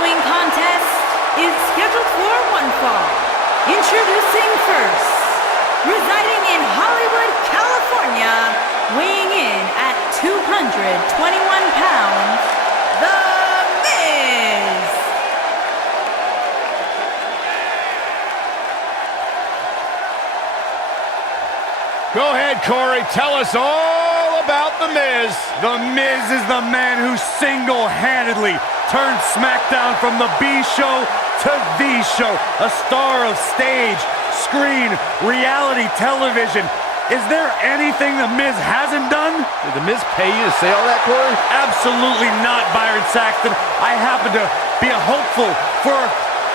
following contest is scheduled for one fall. Introducing first, residing in Hollywood, California, weighing in at 221 pounds, The Miz. Go ahead, Corey. Tell us all about The Miz. The Miz is the man who single-handedly turned SmackDown from the B show to the show. A star of stage, screen, reality television. Is there anything The Miz hasn't done? Did The Miz pay you to say all that, Corey? Absolutely not, Byron Saxton. I happen to be a hopeful for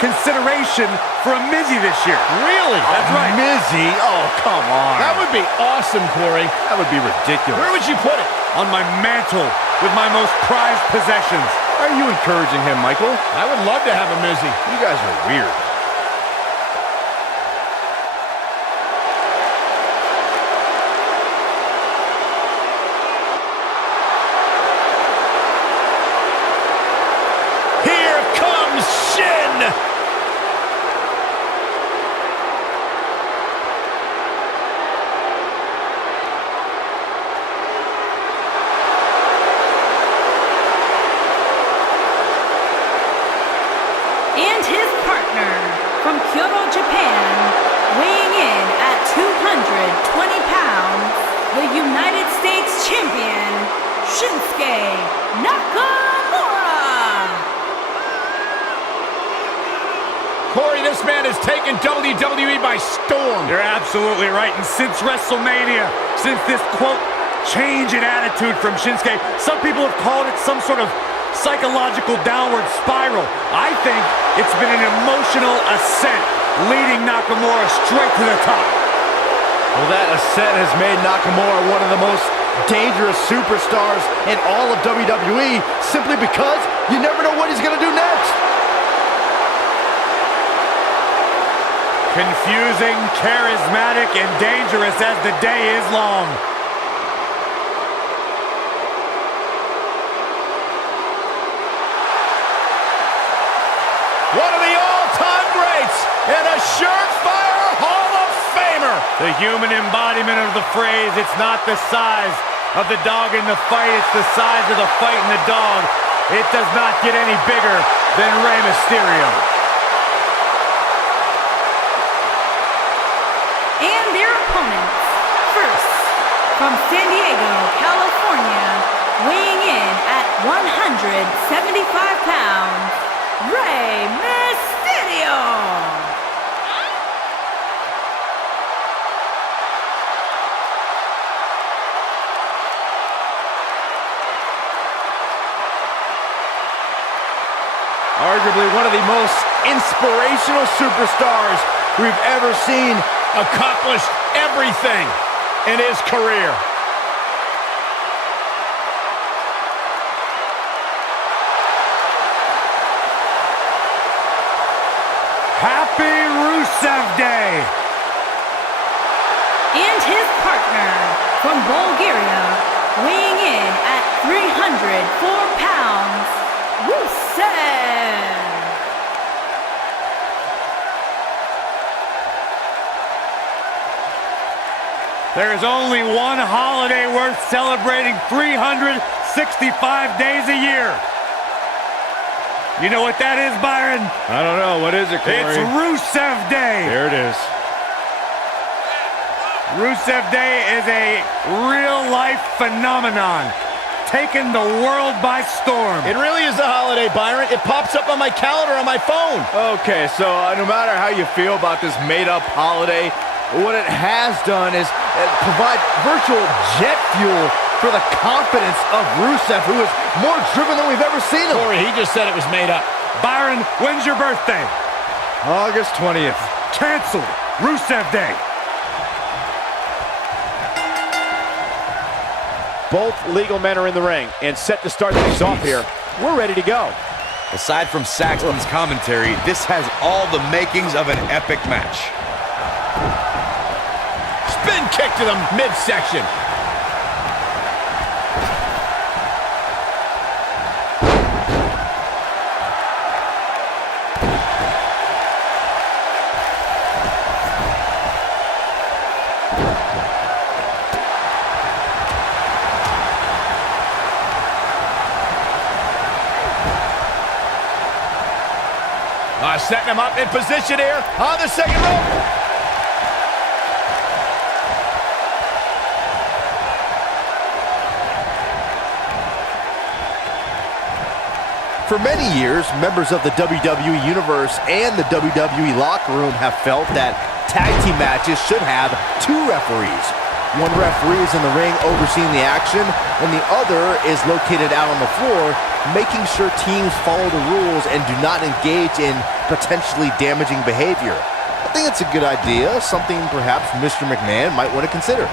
consideration for a Mizzy this year. Really? That's right. Mizzy? Oh, come on. That would be awesome, Corey. That would be ridiculous. Where would you put it? On my mantle with my most prized possessions. Are you encouraging him, Michael? I would love to have a Mizzy. You guys are weird. Here comes Shin! And his partner from Kyoto, Japan, weighing in at 220 pounds, the United States champion, Shinsuke Nakamura. Corey, this man has taken WWE by storm. You're absolutely right. And since WrestleMania, since this, quote, change in attitude from Shinsuke, some people have called it some sort of psychological downward spiral. I think it's been an emotional ascent, leading Nakamura straight to the top. Well, that ascent has made Nakamura one of the most dangerous superstars in all of WWE, simply because you never know what he's going to do next. Confusing, charismatic, and dangerous as the day is long. One of the all-time greats and a surefire Hall of Famer. The human embodiment of the phrase, it's not the size of the dog in the fight, it's the size of the fight in the dog. It does not get any bigger than Rey Mysterio. And their opponents, first, from San Diego, California, weighing in at 175 pounds, Rey Mysterio. Arguably one of the most inspirational superstars we've ever seen. Accomplished everything in his career. Happy Rusev Day! And his partner from Bulgaria, weighing in at 304 pounds, Rusev. There is only one holiday worth celebrating 365 days a year. You know what that is, Byron? I don't know. What is it, Corey? It's Rusev Day. There it is. Rusev Day is a real-life phenomenon, taking the world by storm. It really is a holiday, Byron. It pops up on my calendar on my phone. Okay, so no matter how you feel about this made-up holiday, what it has done is provide virtual jet fuel for the confidence of Rusev, who is more driven than we've ever seen him. Corey, he just said it was made up. Byron, when's your birthday? August 20th. Canceled. Rusev Day. Both legal men are in the ring and set to start things off here. We're ready to go. Aside from Saxton's commentary, this has all the makings of an epic match. Spin kick to the midsection. setting him up in position here on the second rope. For many years, members of the WWE Universe and the WWE locker room have felt that tag team matches should have two referees. One referee is in the ring overseeing the action, and the other is located out on the floor, making sure teams follow the rules and do not engage in potentially damaging behavior. I think it's a good idea, something perhaps Mr. McMahon might want to consider.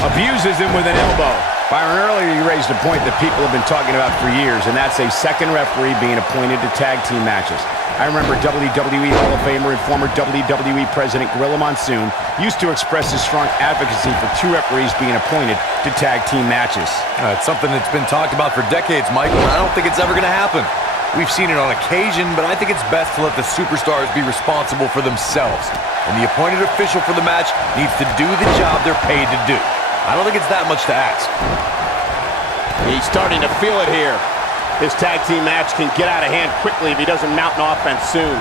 Abuses him with an elbow. Byron, earlier you raised a point that people have been talking about for years, and that's a second referee being appointed to tag team matches. I remember WWE Hall of Famer and former WWE President Gorilla Monsoon used to express his strong advocacy for two referees being appointed to tag team matches. It's something that's been talked about for decades, Michael, and I don't think it's ever going to happen. We've seen it on occasion, but I think it's best to let the superstars be responsible for themselves. And the appointed official for the match needs to do the job they're paid to do. I don't think it's that much to ask. He's starting to feel it here. This tag team match can get out of hand quickly if he doesn't mount an offense soon.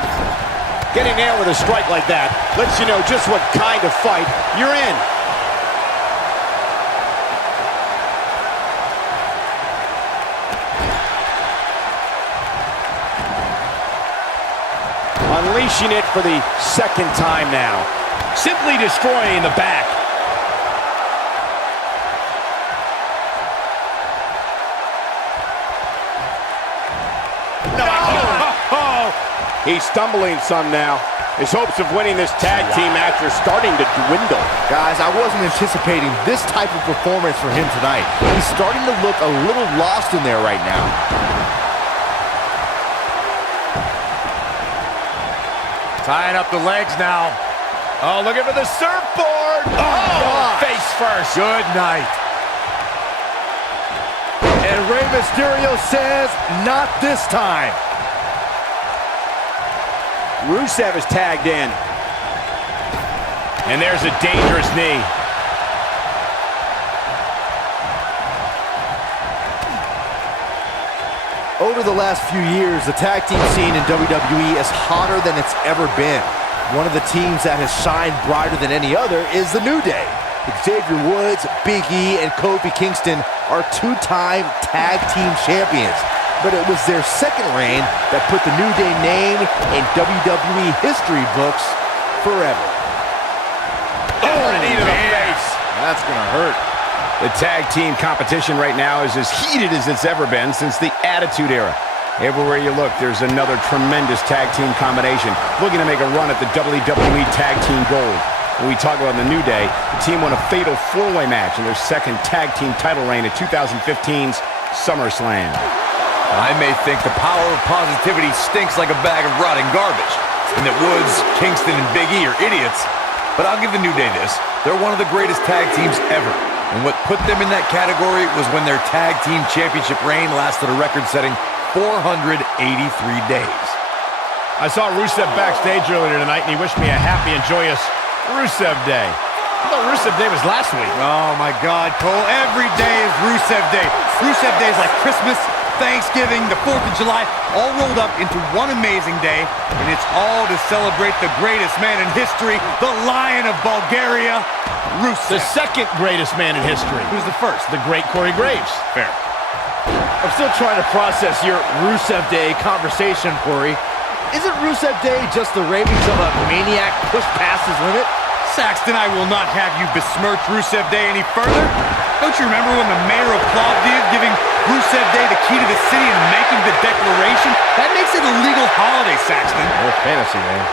Getting there with a strike like that lets you know just what kind of fight you're in. Unleashing it for the second time now. Simply destroying the back. He's stumbling some now. His hopes of winning this tag team match are starting to dwindle. Guys, I wasn't anticipating this type of performance for him tonight. He's starting to look a little lost in there right now. Tying up the legs now. Oh, looking for the surfboard. Oh, face first. Good night. And Rey Mysterio says, not this time. Rusev is tagged in. And there's a dangerous knee. Over the last few years, the tag team scene in WWE is hotter than it's ever been. One of the teams that has shined brighter than any other is the New Day. Xavier Woods, Big E, and Kofi Kingston are two-time tag team champions. But it was their second reign that put the New Day name in WWE history books forever. Oh, knee to the face. That's gonna hurt. The tag team competition right now is as heated as it's ever been since the Attitude Era. Everywhere you look, there's another tremendous tag team combination looking to make a run at the WWE Tag Team Gold. When we talk about the New Day, the team won a fatal four-way match in their second tag team title reign at 2015's SummerSlam. I may think the power of positivity stinks like a bag of rotting garbage, and that Woods, Kingston, and Big E are idiots, but I'll give the New Day this. They're one of the greatest tag teams ever, and what put them in that category was when their tag team championship reign lasted a record-setting 483 days. I saw Rusev backstage earlier tonight, and he wished me a happy and joyous Rusev Day. I thought Rusev Day was last week. Oh my God, Cole, every day is Rusev Day. Rusev Day is like Christmas, Thanksgiving, the 4th of July, all rolled up into one amazing day, and it's all to celebrate the greatest man in history, the Lion of Bulgaria, Rusev. The second greatest man in history. Who's the first? The great Corey Graves. Fair. I'm still trying to process your Rusev Day conversation, Corey. Isn't Rusev Day just the ravings of a maniac pushed past his limit? Saxton, I will not have you besmirch Rusev Day any further. Don't you remember when the mayor of Plovdiv giving Rusev Day the key to the city and making the declaration? That makes it a legal holiday, Saxton. Oh, fantasy, man.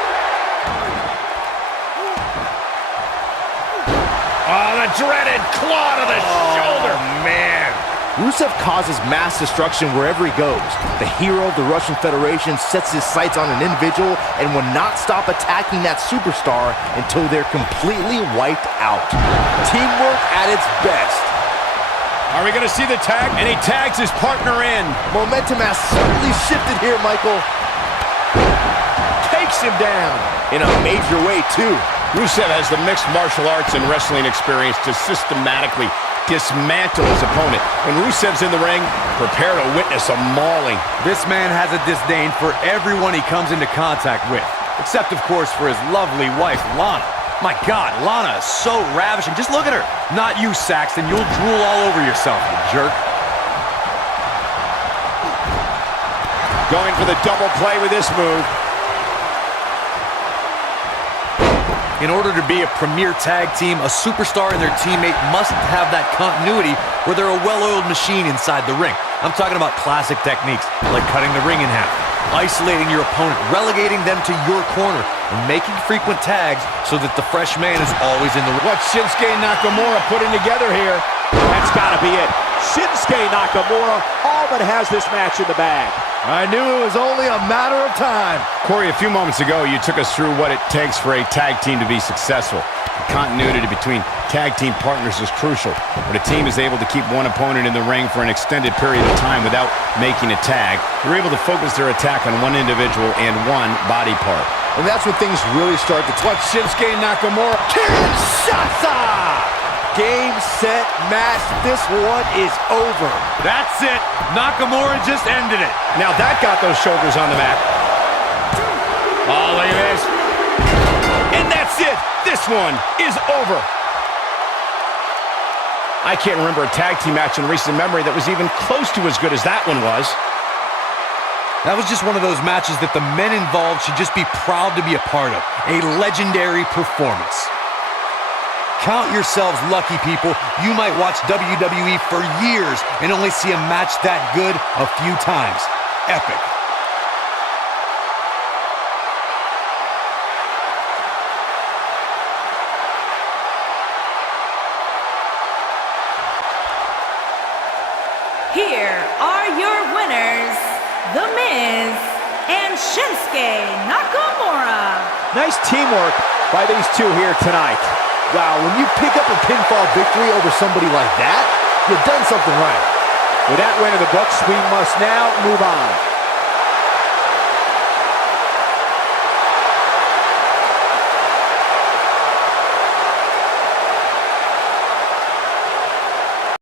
Oh, the dreaded claw to the shoulder. Man. Rusev causes mass destruction wherever he goes. The hero of the Russian Federation sets his sights on an individual and will not stop attacking that superstar until they're completely wiped out. Teamwork at its best. Are we going to see the tag? And he tags his partner in. Momentum has certainly shifted here, Michael. Takes him down. In a major way, too. Rusev has the mixed martial arts and wrestling experience to systematically dismantle his opponent. When Rusev's in the ring, prepare to witness a mauling. This man has a disdain for everyone he comes into contact with, except, of course, for his lovely wife, Lana. My God, Lana is so ravishing. Just look at her. Not you, Saxton. You'll drool all over yourself, you jerk. Going for the double play with this move. In order to be a premier tag team, a superstar and their teammate must have that continuity where they're a well-oiled machine inside the ring. I'm talking about classic techniques, like cutting the ring in half, isolating your opponent, relegating them to your corner, and making frequent tags so that the fresh man is always in the ring. What's Shinsuke Nakamura putting together here? That's got to be it. Shinsuke Nakamura all but has this match in the bag. I knew it was only a matter of time. Corey, a few moments ago, you took us through what it takes for a tag team to be successful. The continuity between tag team partners is crucial. When a team is able to keep one opponent in the ring for an extended period of time without making a tag, they're able to focus their attack on one individual and one body part. And that's when things really start to touch. Shinsuke Nakamura. Kinshasa! Game, set, match. This one is over. That's it. Nakamura just ended it. Now that got those shoulders on the mat. Oh, look at this. And that's it. This one is over. I can't remember a tag team match in recent memory that was even close to as good as that one was. That was just one of those matches that the men involved should just be proud to be a part of. A legendary performance. Count yourselves lucky, people. You might watch WWE for years and only see a match that good a few times. Epic. Here are your winners, The Miz and Shinsuke Nakamura. Nice teamwork by these two here tonight. Wow, when you pick up a pinfall victory over somebody like that, you've done something right. With that win in the books, we must now move on.